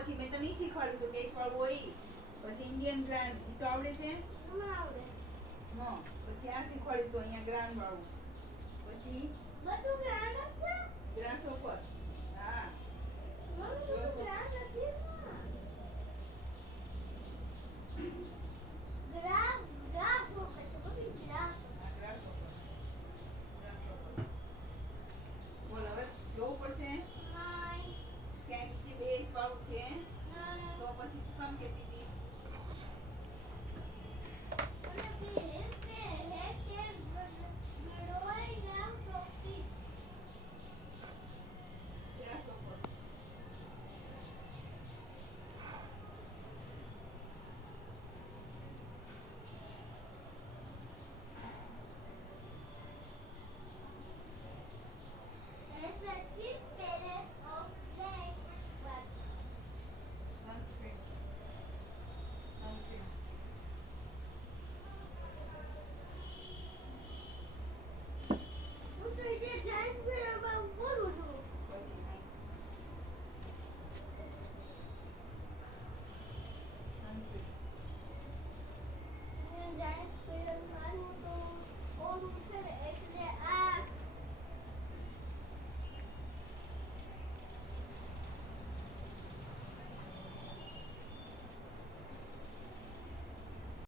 પછી મેં તને ઈ શીખવાડ્યું હતું કેસ વાળું હોય ઈ. પછી ઇન્ડિયન ગ્રાન્ડ ઈ તો આવડે છે આવડે. હા. પછી આ શીખવાડ્યું હતું અહીંયા ગ્રાન્ડ વાળું. પછી બધું ગ્રાન્ડ જ છે. ગ્રાસ ઉપર